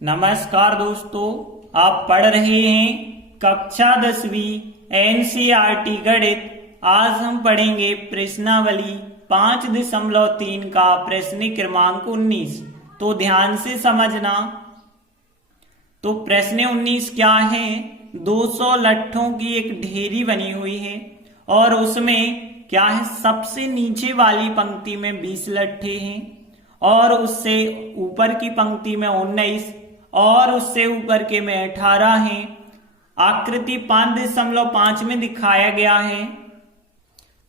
नमस्कार दोस्तों, आप पढ़ रहे हैं कक्षा 10वीं एनसीईआरटी गणित। आज हम पढ़ेंगे प्रश्नावली 5.3 का प्रश्न क्रमांक 19। तो ध्यान से समझना। तो प्रश्न 19 क्या है? 200 लट्ठों की एक ढेरी बनी हुई है और उसमें क्या है, सबसे नीचे वाली पंक्ति में 20 लट्ठे हैं और उससे ऊपर की पंक्ति में 19 और उससे ऊपर के में 18 हैं। आकृति 5.5 में दिखाया गया है।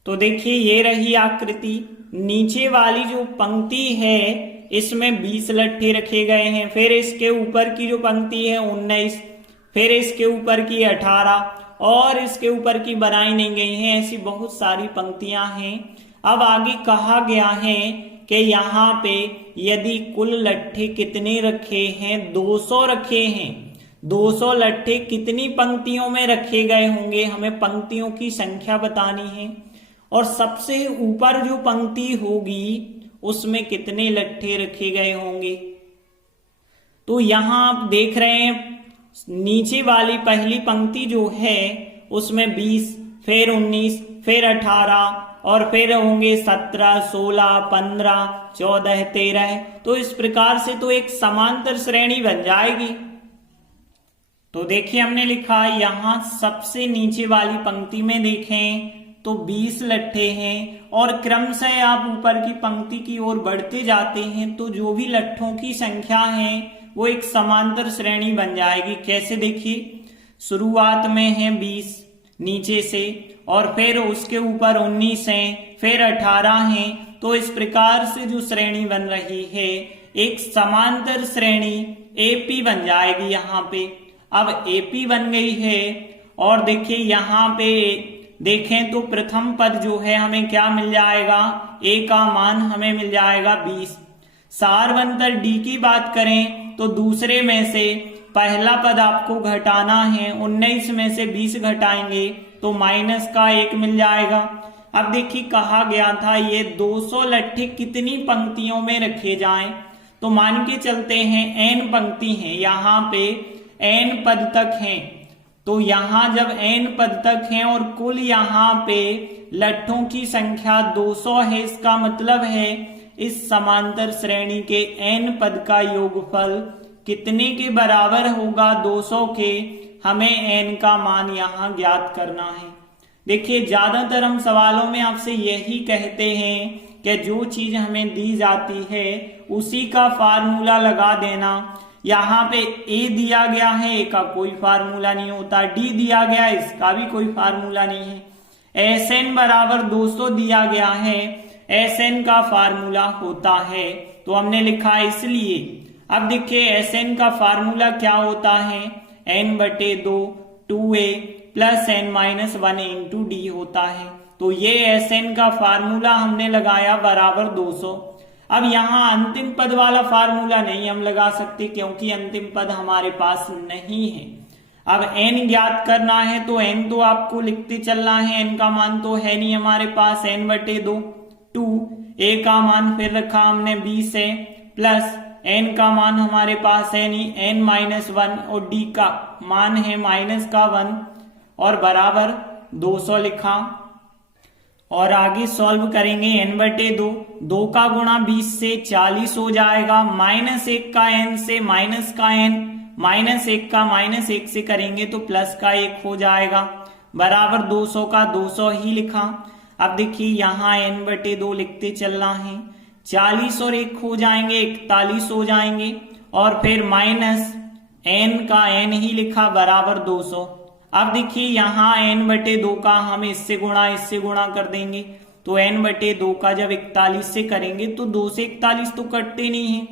तो देखिए, ये रही आकृति। नीचे वाली जो पंक्ति है इसमें 20 लट्ठे रखे गए हैं, फिर इसके ऊपर की जो पंक्ति है 19, फिर इसके ऊपर की 18 और इसके ऊपर की बनाई नहीं गई हैं। ऐसी बहुत सारी पंक्तियां हैं। अब आगे कहा गया है कि यहाँ पे यदि कुल लट्ठे कितने रखे हैं, 200 रखे हैं। 200 लट्ठे कितनी पंक्तियों में रखे गए होंगे, हमें पंक्तियों की संख्या बतानी है। और सबसे ऊपर जो पंक्ति होगी उसमें कितने लट्ठे रखे गए होंगे। तो यहाँ आप देख रहे हैं, नीचे वाली पहली पंक्ति जो है उसमें 20, फिर 19, फिर 18 और फिर होंगे 17, 16, 15, 14, 13। तो इस प्रकार से तो एक समांतर श्रेणी बन जाएगी। तो देखिए, हमने लिखा यहां सबसे नीचे वाली पंक्ति में देखें तो 20 लट्ठे हैं और क्रमशः आप ऊपर की पंक्ति की ओर बढ़ते जाते हैं तो जो भी लट्ठों की संख्या है वो एक समांतर श्रेणी बन जाएगी। कैसे? देखिए, शुरुआत में है 20 नीचे से और फिर उसके ऊपर 19 हैं, फिर 18 हैं। तो इस प्रकार से जो श्रेणी बन रही है एक समांतर श्रेणी एपी बन जाएगी। यहाँ पे अब एपी बन गई है और देखिए यहाँ पे देखें तो प्रथम पद जो है हमें क्या मिल जाएगा, ए का मान हमें मिल जाएगा 20। सारवंतर डी की बात करें तो दूसरे में से पहला पद आपको घटाना है, 19 में से 20 घटाएंगे तो माइनस का 1 मिल जाएगा। अब देखिए, कहा गया था ये 200 लट्ठे कितनी पंक्तियों में रखे जाएं। तो मान के चलते हैं n पंक्ति है, यहाँ पे n पद तक हैं। तो यहाँ जब n पद तक हैं और कुल यहाँ पे लट्ठों की संख्या 200 है, इसका मतलब है इस समांतर श्रेणी के n पद का योगफल कितने के बराबर होगा, 200 के। हमें n का मान यहाँ ज्ञात करना है। देखिए, ज्यादातर हम सवालों में आपसे यही कहते हैं कि जो चीज हमें दी जाती है उसी का फार्मूला लगा देना। यहाँ पे a दिया गया है, a का कोई फार्मूला नहीं होता। d दिया गया है, इसका भी कोई फार्मूला नहीं है। Sn बराबर 200 दिया गया है, Sn का फार्मूला होता है। तो हमने लिखा इसलिए। अब देखिए, Sn का फार्मूला क्या होता है, n/2 2a plus n-1 into D होता है। तो ये Sn का फार्मूला हमने लगाया बराबर 200। अब यहाँ अंतिम पद वाला फार्मूला नहीं हम लगा सकते क्योंकि अंतिम पद हमारे पास नहीं है। अब n ज्ञात करना है तो n तो आपको लिखते चलना है, n का मान तो है नहीं हमारे पास, n/2 2, a का मान फिर रखा हमने 20 है, प्लस n का मान हमारे पास है नहीं, n-1 और d का मान है माइनस का 1 और बराबर 200 लिखा। और आगे सॉल्व करेंगे n/2, 2 का गुणा 20 से 40 हो जाएगा, -1 का n से माइनस का n, -1 का -1 से करेंगे तो प्लस का 1 हो जाएगा, बराबर 200 का 200 ही लिखा। अब देखिए, यहाँ n/2 लिखते चलना है, 40 और 1 हो जाएंगे 41 हो जाएंगे और फिर माइनस n का n ही लिखा बराबर 200। अब देखिए, यहाँ n/2 का हम इससे गुणा कर देंगे तो n/2 का जब 41 से करेंगे तो 2 से 41 तो कटते नहीं है,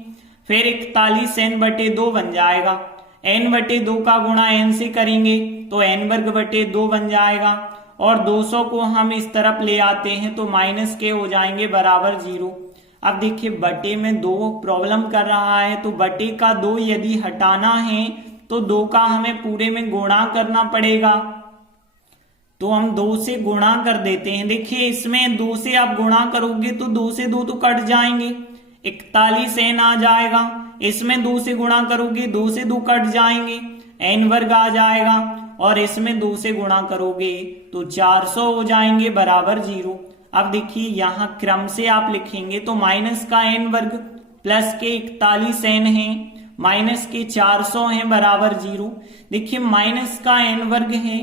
फिर 41 n/2 बन जाएगा। n/2 का गुणा n से करेंगे तो n² बन जाएगा और 200 को हम इस तरफ ले आते हैं तो माइनस के हो जाएंगे बराबर 0। अब देखिए, बटे में 2 प्रॉब्लम कर रहा है तो बटे का 2 यदि हटाना है तो 2 का हमें पूरे में गुणा करना पड़ेगा। तो हम 2 से गुणा कर देते हैं। देखिए, इसमें 2 से आप गुणा करोगे तो 2 से 2 तो कट जाएंगे, 41 n आ जाएगा। इसमें 2 से गुणा करोगे 2 से 2 कट जाएंगे, n वर्ग आ जाएगा, और इसमें 2 से गुणा करोगे तो 400 हो जाएंगे बराबर 0। अब देखिए यहाँ क्रम से आप लिखेंगे तो माइनस का n वर्ग प्लस के 41n है माइनस के 400 है बराबर 0। देखिए माइनस का n वर्ग है,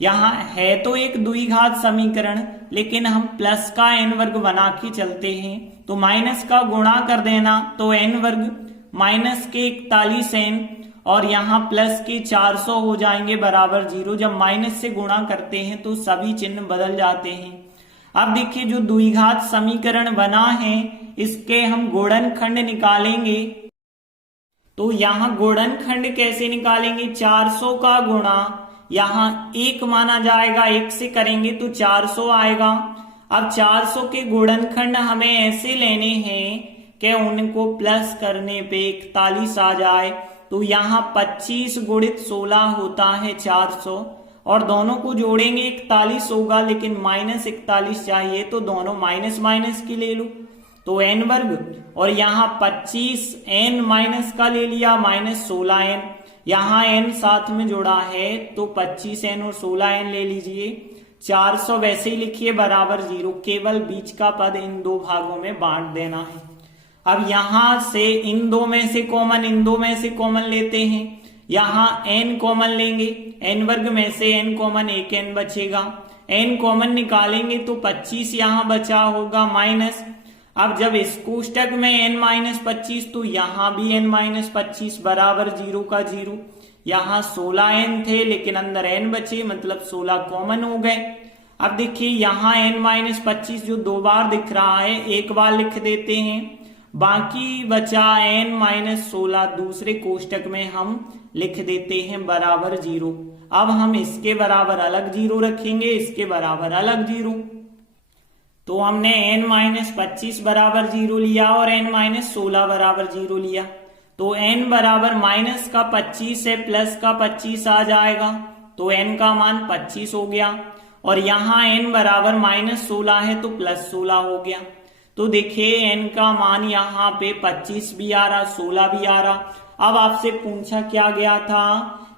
यहाँ है तो एक द्विघात समीकरण लेकिन हम प्लस का n वर्ग बना के चलते हैं, तो माइनस का गुणा कर देना तो n वर्ग माइनस के 41n और यहाँ प्लस के 400 हो जाएंगे बराबर 0। जब माइनस से गुणा करते हैं तो सभी चिन्ह बदल जाते हैं। अब देखिए जो द्विघात समीकरण बना है इसके हम गुणनखंड निकालेंगे, तो यहाँ गुणनखंड कैसे निकालेंगे, 400 का गुणा यहाँ 1 माना जाएगा, 1 से करेंगे तो 400 आएगा। अब 400 के गुणनखंड हमें ऐसे लेने हैं कि उनको प्लस करने पे 41 आ जाए, तो यहाँ 25 गुणित 16 होता है 400 और दोनों को जोड़ेंगे 41 होगा, लेकिन माइनस 41 चाहिए तो दोनों माइनस माइनस की ले लो, तो n वर्ग और यहाँ 25 n माइनस का ले लिया माइनस 16n, यहाँ n साथ में जुड़ा है तो 25n और 16n ले लीजिए। 400 वैसे ही लिखिए बराबर 0, केवल बीच का पद इन दो भागों में बांट देना है। अब यहां से इन दो में से कॉमन लेते हैं, यहाँ n कॉमन लेंगे, n वर्ग में से n कॉमन 1n बचेगा, n कॉमन निकालेंगे तो 25 यहाँ बचा होगा माइनस। अब जब इस कोष्टक में n-25 तो यहाँ भी n-25 बराबर 0 का 0, यहाँ 16n थे लेकिन अंदर n बचे मतलब 16 कॉमन हो गए। अब देखिए यहाँ n-25 जो 2 बार दिख रहा है 1 बार लिख देते हैं, बाकी बचा n-16 दूसरे कोष्टक में हम लिख देते हैं बराबर 0। अब हम इसके बराबर अलग 0 रखेंगे, इसके बराबर अलग 0, तो हमने n-25 बराबर 0 लिया और n-16 बराबर 0 लिया, तो n बराबर माइनस का 25 है प्लस का 25 आ जाएगा, तो n का मान 25 हो गया और यहाँ n बराबर -16 है तो +16 हो गया। तो देखिए n का मान यहाँ पे 25 भी आ रहा 16 भी आ रहा। अब आपसे पूछा क्या गया था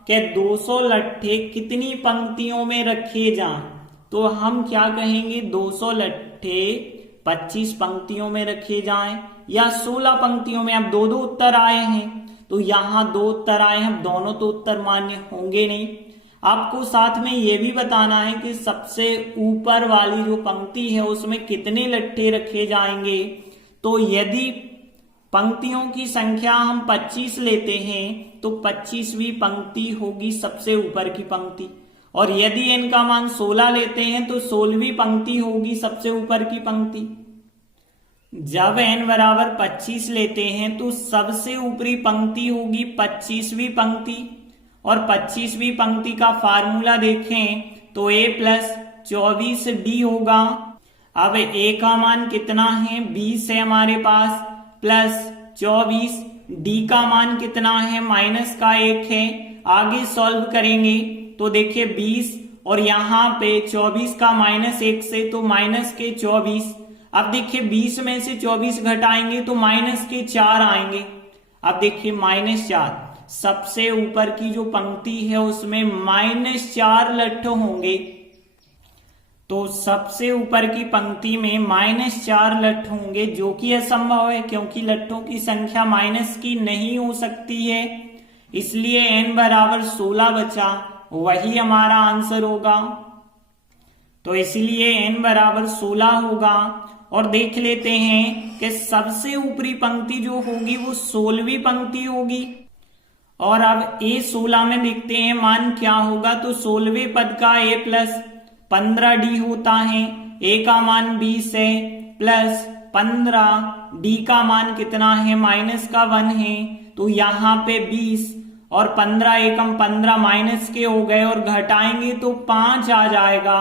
कि 200 लट्ठे कितनी पंक्तियों में रखे जाएं, तो हम क्या कहेंगे 200 लट्ठे 25 पंक्तियों में रखे जाएं या 16 पंक्तियों में। अब दो उत्तर आए हैं तो यहाँ 2 उत्तर आए हैं, दोनों तो उत्तर मान्य होंगे नहीं। आपको साथ में ये भी बताना है कि सबसे ऊपर वाली जो पंक्ति है उसमें कितने लट्ठे रखे जाएंगे। तो यदि पंक्तियों की संख्या हम 25 लेते हैं तो 25वीं पंक्ति होगी सबसे ऊपर की पंक्ति, और यदि n का मान 16 लेते हैं तो 16वीं पंक्ति होगी सबसे ऊपर की पंक्ति। जब n बराबर 25 लेते हैं तो सबसे ऊपरी पंक्ति होगी 25वीं पंक्ति, और 25वीं पंक्ति का फार्मूला देखें तो a + 24d होगा। अब a का मान कितना है 20 है हमारे पास, प्लस 24, d का मान कितना है -1 है। आगे सॉल्व करेंगे तो देखिए 20 और यहाँ पे 24 का -1 से तो -24। अब देखिए 20 में से 24 घटाएंगे तो -4 आएंगे। अब देखिए -4 सबसे ऊपर की जो पंक्ति है उसमें -4 लट्ठ होंगे, तो सबसे ऊपर की पंक्ति में -4 लट्ठ होंगे, जो कि असंभव है क्योंकि लट्ठों की संख्या माइनस की नहीं हो सकती है। इसलिए n बराबर 16 बचा, वही हमारा आंसर होगा। तो इसलिए n बराबर 16 होगा। और देख लेते हैं कि सबसे ऊपरी पंक्ति जो होगी वो 16वीं पंक्ति होगी। और अब a 16 में देखते हैं मान क्या होगा, तो 16वें पद का a + 15d होता है। a का मान 20 है प्लस 15, d का मान कितना है -1 है, तो यहाँ पे 20 और 15 एकम 15 माइनस के हो गए और घटाएंगे तो 5 आ जाएगा।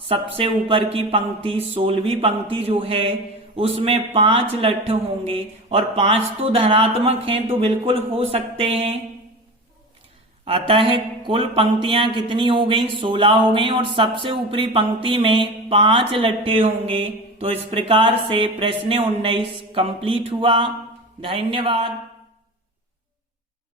सबसे ऊपर की पंक्ति 16वीं पंक्ति जो है उसमें 5 लट्ठ होंगे और 5 तो धनात्मक हैं तो बिल्कुल हो सकते हैं। अतः कुल पंक्तियां कितनी हो गई 16 हो गई और सबसे ऊपरी पंक्ति में 5 लट्ठे होंगे। तो इस प्रकार से प्रश्न 19 कंप्लीट हुआ। धन्यवाद।